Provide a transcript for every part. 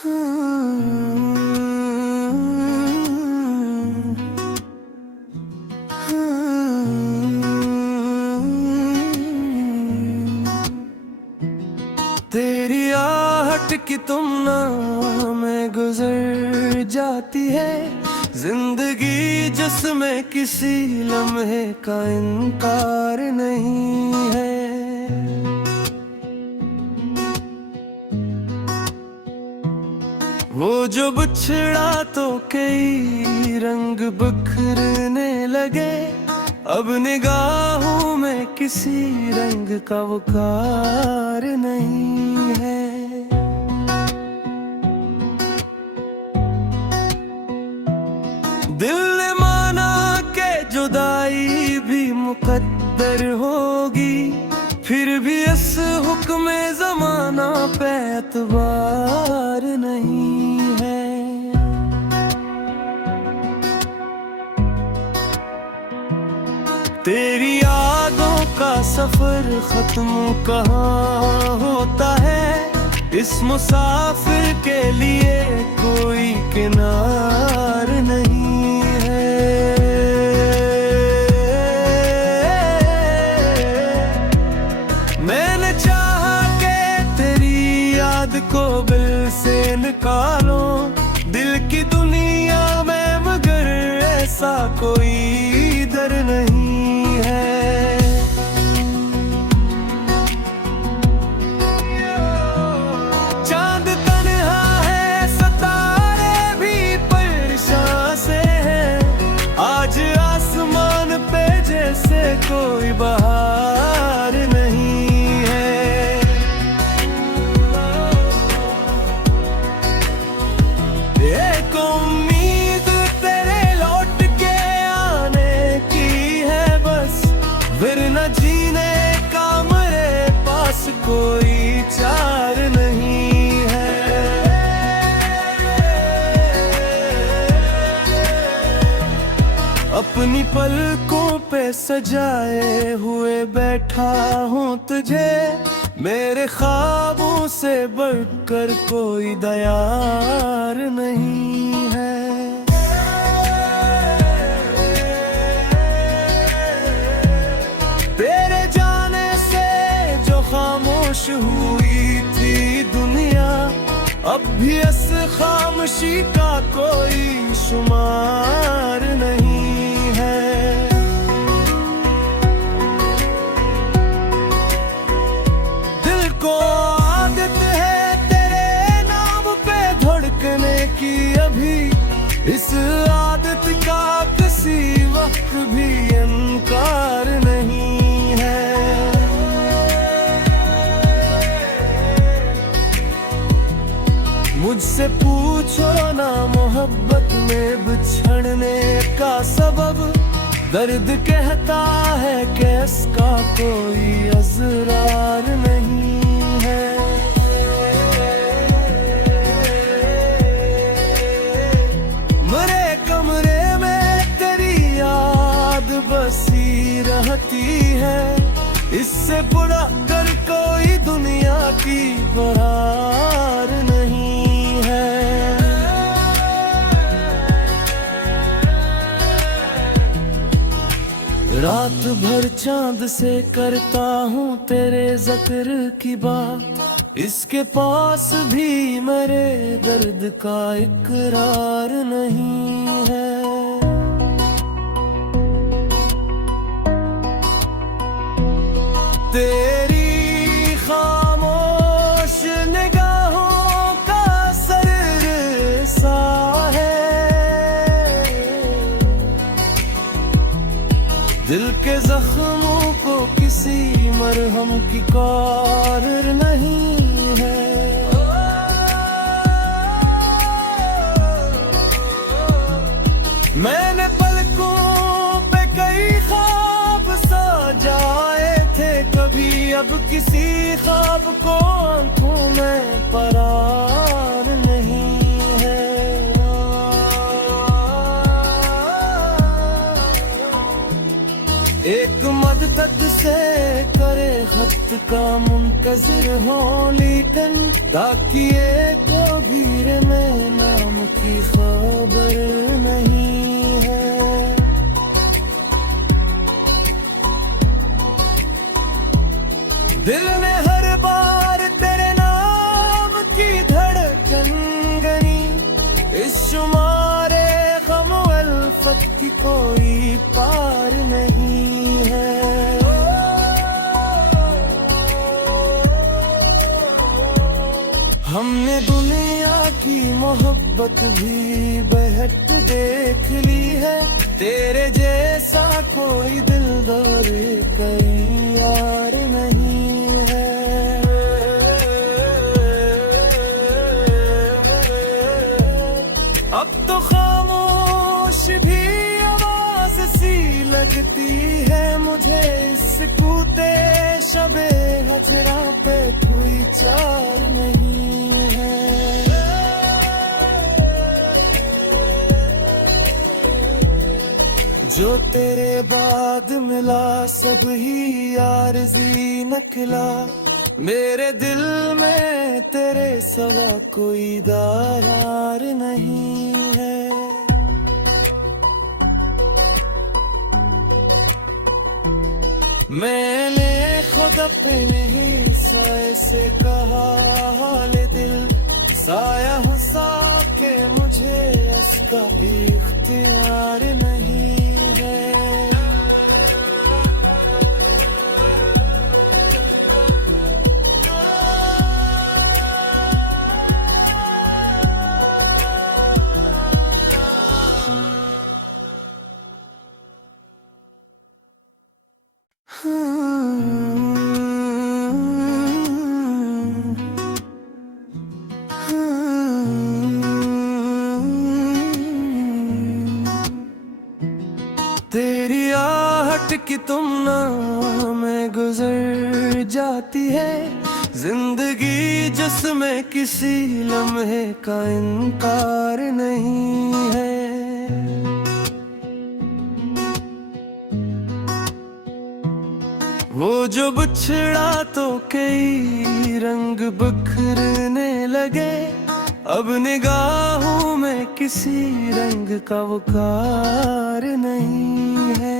तेरी आहट की तुमना में गुजर जाती है जिंदगी, जिसमें किसी लम्हे का इनकार नहीं है। वो जो बिछड़ा तो कई रंग बिखरने लगे, अब निगाहों में किसी रंग का वकार नहीं है। दिल ने माना के जुदाई भी मुकद्दर होगी, फिर भी इस हुक्म ज़माना पे एतबार नहीं है। तेरी यादों का सफर खत्म कहाँ होता है, इस मुसाफिर के लिए कोई किनार नहीं है। मैंने चाहा कि तेरी याद को दिल से निकालो, दिल की दुनिया में, मगर ऐसा कोई दर नहीं है। चांद तन्हा है, सितारे भी परेशान से हैं, आज आसमान पे जैसे कोई बहार नहीं है। एक उम्मीद तेरे लौट के आने की है बस, फिर न जीने का मेरे पास कोई चार नहीं है। अपनी पलकों पे सजाए हुए बैठा हूँ तुझे, मेरे ख्वाबों से बढ़कर कोई दयार नहीं है। तेरे जाने से जो खामोश हुई थी दुनिया, अब भी इस खामोशी का कोई शुमार नहीं है। दिल को आदत है तेरे नाम पे धड़कने की, अभी इस आदत का किसी वक्त भी इनकार नहीं है। मुझसे पूछो ना मोहब्बत में बिछड़ने का सबब, दर्द कहता है कि इसका कोई असरार नहीं है। मेरे कमरे में तेरी याद बसी रहती है, इससे बुरा कर कोई दुनिया की बहार नहीं है। रात भर चांद से करता हूँ तेरे जिक्र की बात, इसके पास भी मेरे दर्द का इकरार नहीं है। तेरी खामोश निगाहों का असर सा है, दिल के जख्मों को किसी मरहम की कार नहीं है। मैंने पलकों पे कई ख्वाब सजाए थे कभी, अब किसी ख्वाब को आंखों में करार नहीं है। एक मदद से करे खत का मुंतज़िर हो, लेकिन ताकि एक भी कोई पार नहीं है। हमने दुनिया की मोहब्बत भी बहट देख ली है, तेरे जैसा कोई दिलदार कहीं यार नहीं है। अब तो खामोश भी आवाज सी लगती है मुझे, इस कूदे शबे हजरा पे कोई चार नहीं है। जो तेरे बाद मिला सब ही आरज़ी निकला, मेरे दिल में तेरे सिवा कोई दरार नहीं है। मैंने खुद अपने ही साए से कहा हाल दिल, साया हंसा के मुझे इसका भी इख्तियार नहीं है। तेरी आहट की तुमना में गुजर जाती है जिंदगी, जिसमें किसी लम्हे का इनकार नहीं है। वो जो बिछड़ा तो कई रंग बिखरने लगे, अब निगाहों में किसी रंग का वकार नहीं है।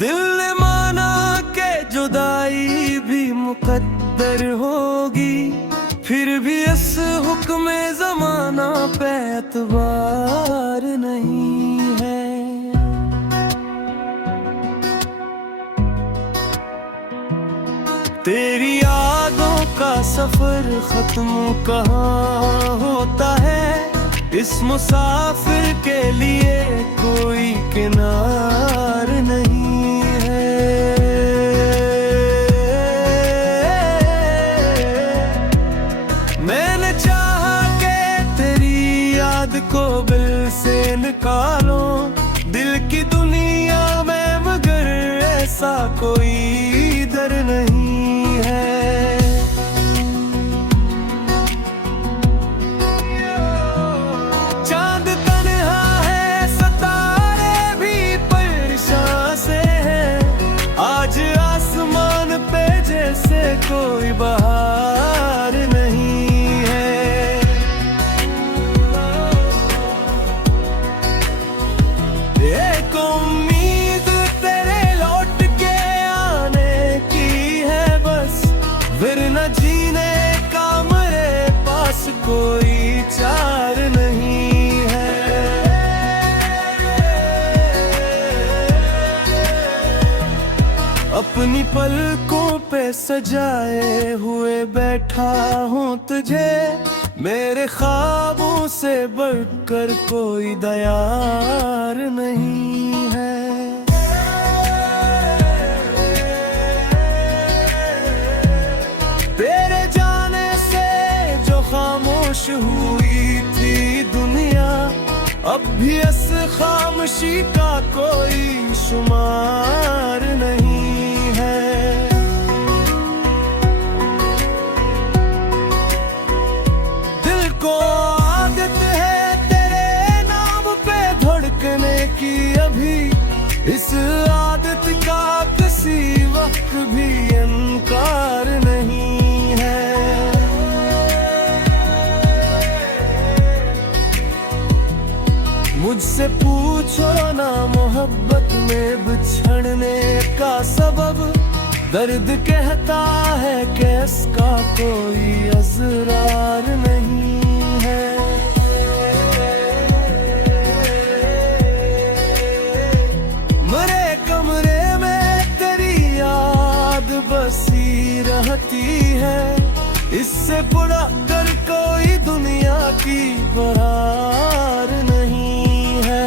दिल ने माना के जुदाई भी मुकद्दर होगी, फिर भी इस हुक्म ज़माना पे एतबार नहीं है। तेरी यादों का सफर खत्म कहाँ होता है, इस मुसाफिर के लिए कोई किनार नहीं है। मैंने चाहा कि तेरी याद को दिल से निकालो, दिल की दुनिया में मगर ऐसा कोई दर नहीं है। चांद तन्हा है, सितारे भी परेशान से हैं, आज आसमान पे जैसे कोई बहार नहीं है। एक उम्मीद तेरे लौट के आने की है बस, फिर न जीने का मेरे पास कोई चार नहीं है। अपनी पलकों पे सजाए हुए बैठा हूँ तुझे, मेरे ख्वाबों से बढ़कर कोई दयार नहीं है। तेरे जाने से जो खामोश हुई थी दुनिया, अब भी इस खामोशी का कोई शुमार नहीं है। दिल को आदत है तेरे नाम पे धड़कने की, अभी इस आदत का किसी वक्त भी इनकार नहीं है। मुझसे पूछो ना मोहब्बत में बिछड़ने का सबब, दर्द कहता है कि इसका कोई असरार नहीं चाहती है, इससे बुरा कर कोई दुनिया की बहार नहीं है।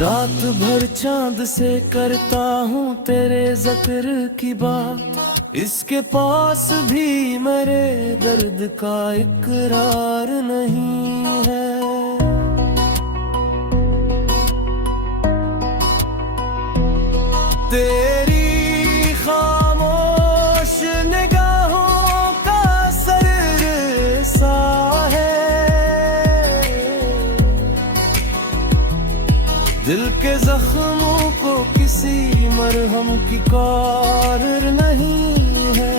रात भर चांद से करता हूँ तेरे जिक्र की बात, इसके पास भी मेरे दर्द का इकरार नहीं है। तेरी खामोश निगाहों का असर सा है, दिल के जख्मों को किसी मरहम की कार नहीं है।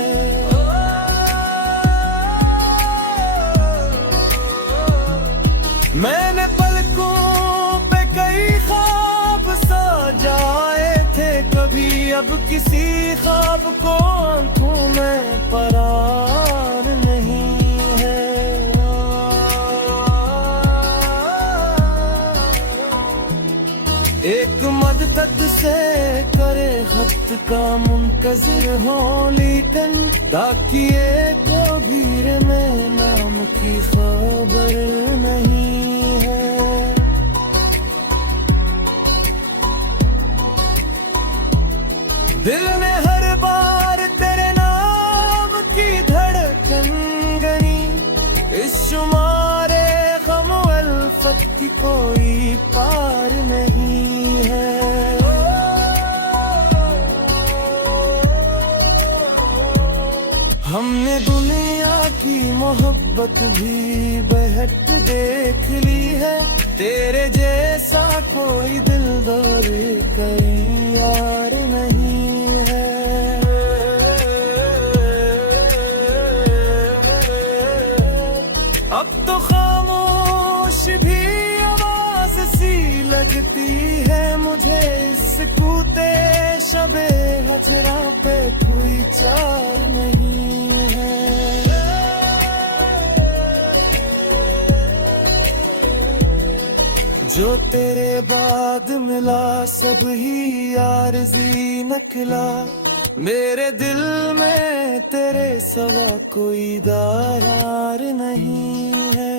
मैंने पलकों पे कई ख्वाब सजाए थे कभी, अब किसी ख्वाब को आंखों में परार नहीं है। एक मदद से करे खत का मुंतज़िर हो, लेकिन डाकिए को भीड़ में नाम की खबर नहीं है। दिल ने हर बार तेरे नाम की धड़कन गनी, इस शुमारे गम अल्फत की कोई पार नहीं है। हमने दुनिया की मोहब्बत भी बहट देख ली है, तेरे जैसा कोई दिलदार कहीं यार नहीं है। अब तो खामोश भी आवाज सी लगती है मुझे, इस कूते शबे हजरा पे कोई चार नहीं है। जो तेरे बाद मिला सब ही आरज़ी निकला, मेरे दिल में तेरे सिवा कोई दरार नहीं है।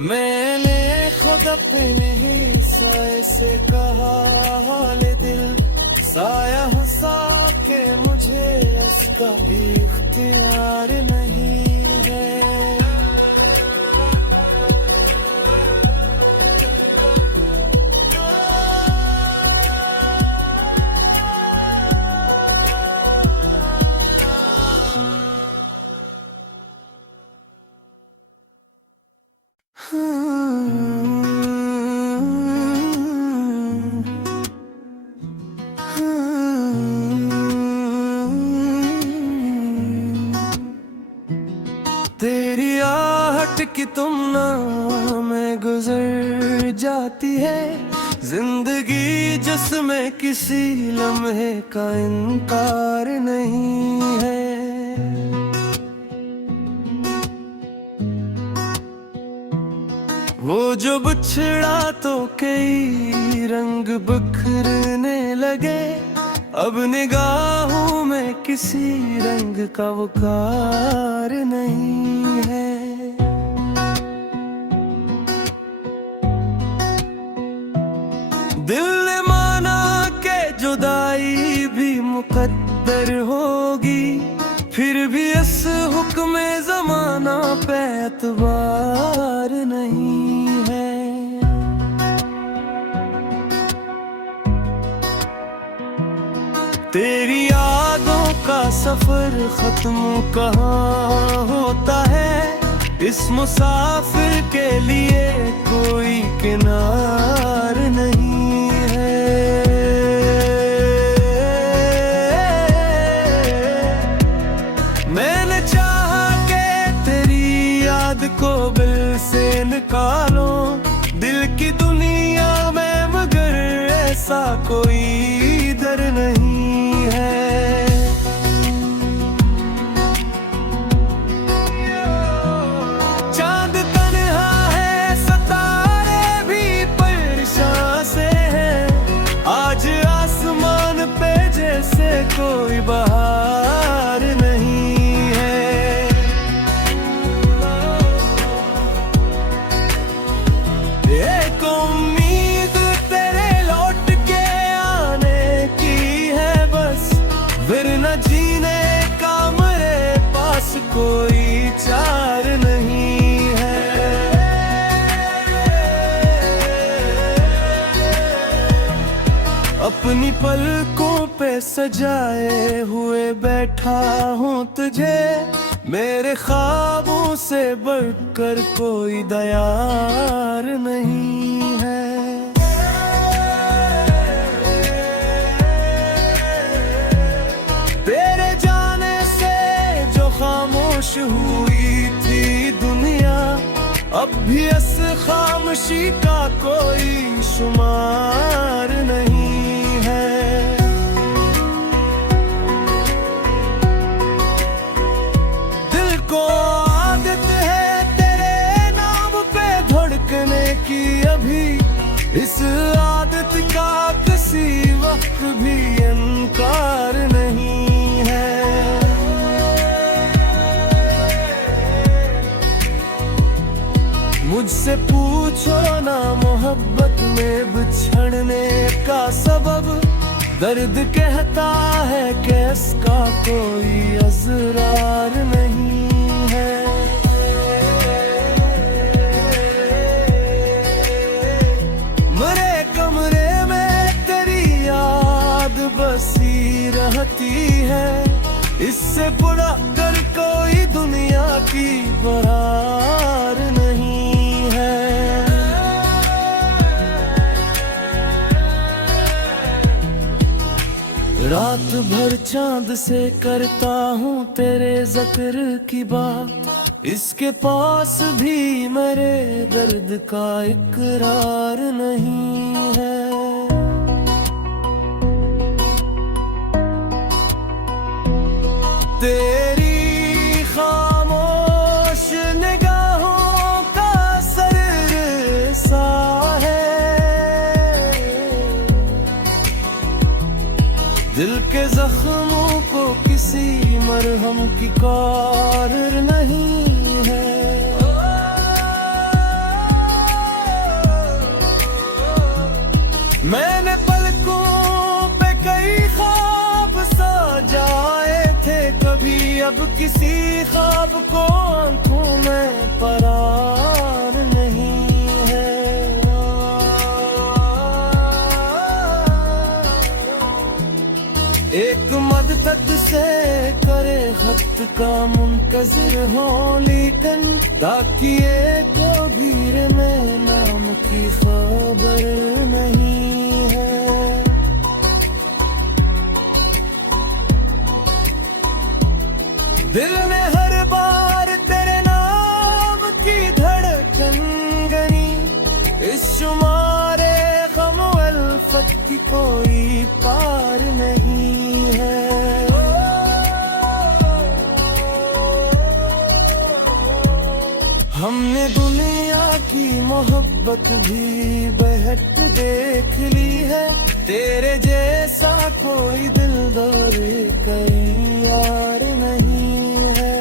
मैंने खुद अपने ही साए से कहा हाल दिल, साया हंसा के मुझे इसका भी इख्तियार नहीं है। तेरी आहट की तुमना में गुजर जाती है, जिंदगी जिसमें किसी लम्हे का इनकार नहीं है। वो जो बिछड़ा तो कई रंग बिखरने लगे, अब निगाहों में किसी रंग का वकार नहीं है। दिल ने माना के जुदाई भी मुकद्दर होगी, फिर भी इस हुक्म ज़माना पे एतबार नहीं है। तेरी यादों का सफर खत्म कहाँ होता है, इस मुसाफिर के लिए कोई किनार नहीं है। मैंने चाहा के तेरी याद को दिल से निकालो, दिल की दुनिया में मगर ऐसा कोई दर नहीं है। चांद तन्हा सजाए हुए बैठा हूँ तुझे, मेरे ख्वाबों से बढ़कर कोई दयार नहीं है। तेरे जाने से जो खामोश हुई थी दुनिया, अब भी इस खामोशी का कोई शुमार नहीं है। दिल को आदत है तेरे नाम पे धड़कने की, अभी इस आदत का किसी वक्त भी इनकार नहीं है। मुझसे पूछो ना मोहब्बत में बिछड़ने का सबब, दर्द कहता है कि इसका कोई असरार नहीं है। मेरे कमरे में तेरी याद बसी रहती है, इससे बुरा कर कोई दुनिया की बहार नहीं है। रात भर चांद से करता हूँ तेरे जिक्र की बात, इसके पास भी मेरे दर्द का इकरार नहीं है। तेरी खामोश निगाहों का असर सा है, दिल के जख्मों को किसी मरहम की कार नहीं है। मैंने पलकों पे कई ख्वाब सजाए थे कभी, अब किसी ख्वाब को आंखों में परार नहीं है। एक मदद से करे खत का मुंतज़िर हो, लेकिन ताकि को गिरे में नाम की खबर नहीं है। दिल ने हर बार तेरे नाम की धड़कन गनी, इस शुमारे गम अल्फत की कोई पार नहीं है। हमने दुनिया की मोहब्बत भी बहट देख ली है, तेरे जैसा कोई दिलदार कहीं यार नहीं है।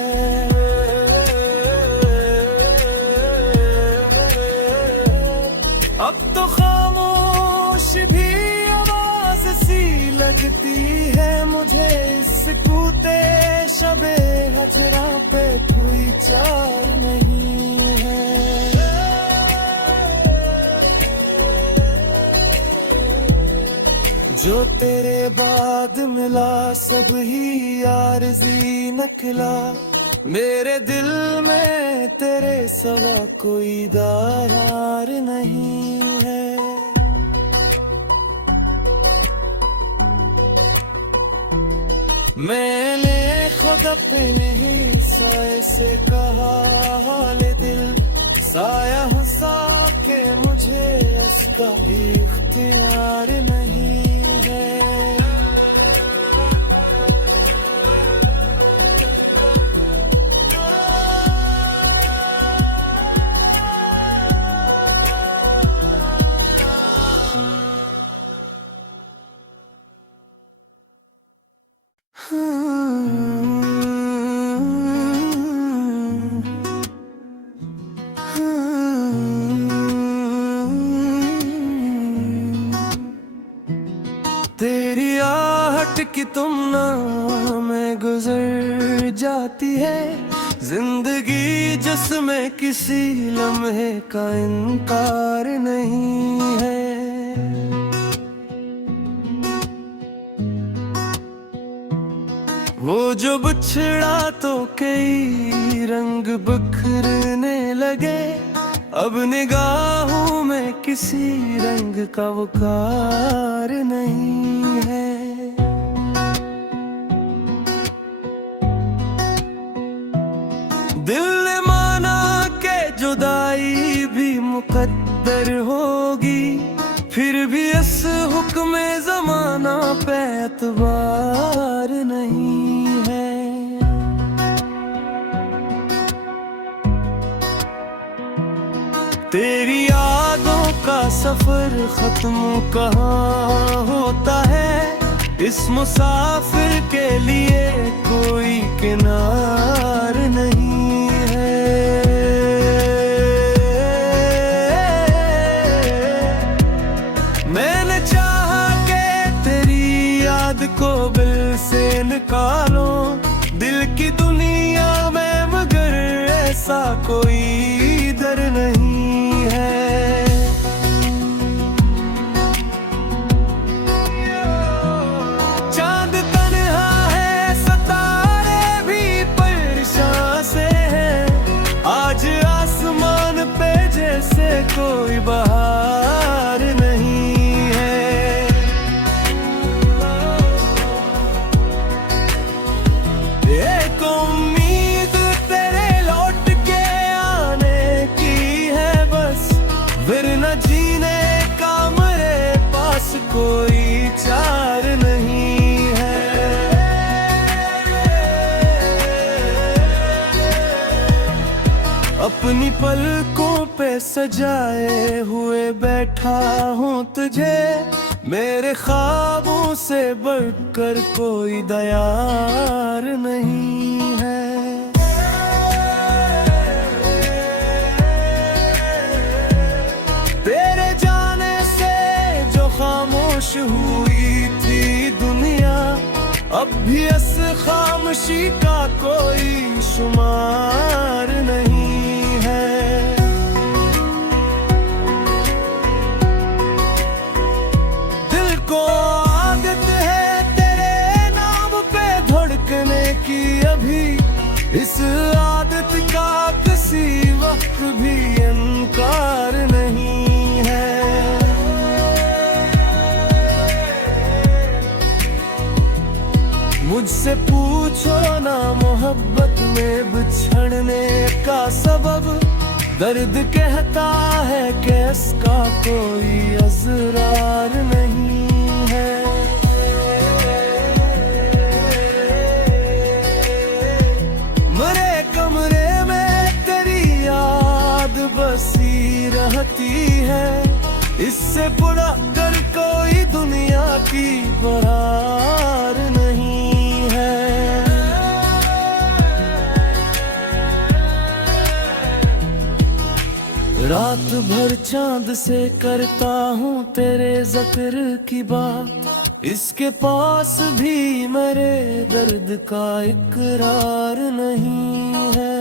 अब तो खामोश भी आवाज सी लगती है मुझे, इस कूदे शबे हजरा पे कोई चार नहीं है। जो तेरे बाद मिला सब ही आरज़ी निकला, मेरे दिल में तेरे सिवा कोई दरार नहीं है। मैंने खुद अपने ही साए से कहा हाल दिल, साया हंसा के मुझे इसका भी इख्तियार नहीं है। तेरी आहट की तुमना में गुजर जाती है जिंदगी, जिसमें किसी लम्हे का इनकार नहीं है। वो जो बिछड़ा तो कई रंग बिखरने लगे, अब निगाहों में किसी रंग का वकार नहीं है। दिल ने माना के जुदाई भी मुकद्दर होगी, फिर भी इस हुक्म ज़माना पे एतबार नहीं है। तेरी यादों का सफर खत्म कहाँ होता है, इस मुसाफिर के लिए कोई किनार नहीं है। मैंने चाहा कि तेरी याद को दिल से निकालो, दिल की दुनिया में, मगर ऐसा कोई दर नहीं है। चांद तन्हा है, सितारे भी परेशान से हैं, आज आसमान पे जैसे कोई बहार नहीं है। एक उम्मीद तेरे लौट के आने की है बस, फिर न जीने का मेरे पास कोई चार नहीं है। अपनी पलकों पे सजाए हुए बैठा हूँ तुझे, मेरे ख्वाबों से बढ़कर कोई दयार नहीं है। तेरे जाने से जो खामोश हुई थी दुनिया, अब भी इस खामोशी का कोई शुमार नहीं है। दिल को आदत है तेरे नाम पे धड़कने की, अभी इस आदत का किसी वक्त भी इनकार नहीं है। मुझसे पूछो ना मोहब्बत में बिछड़ने का सबब, दर्द कहता है कि इसका कोई असरार नहीं है। मेरे कमरे में तेरी याद बसी रहती है, इससे बुरा कर कोई दुनिया की बहार नहीं है। रात भर चांद से करता हूँ तेरे ज़िक्र की बात, इसके पास भी मेरे दर्द का इकरार नहीं है।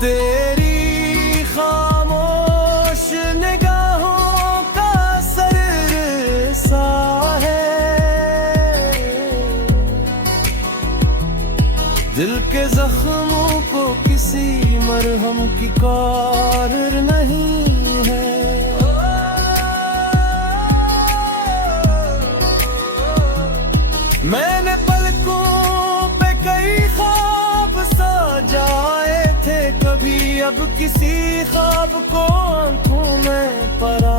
तेरी खामोश निगाहों का असर सा है, दिल के जख्मों को किसी मरहम की कार नहीं है। मैंने पलकों पे कई ख्वाब सजाए थे कभी, अब किसी ख्वाब को आंखों में परा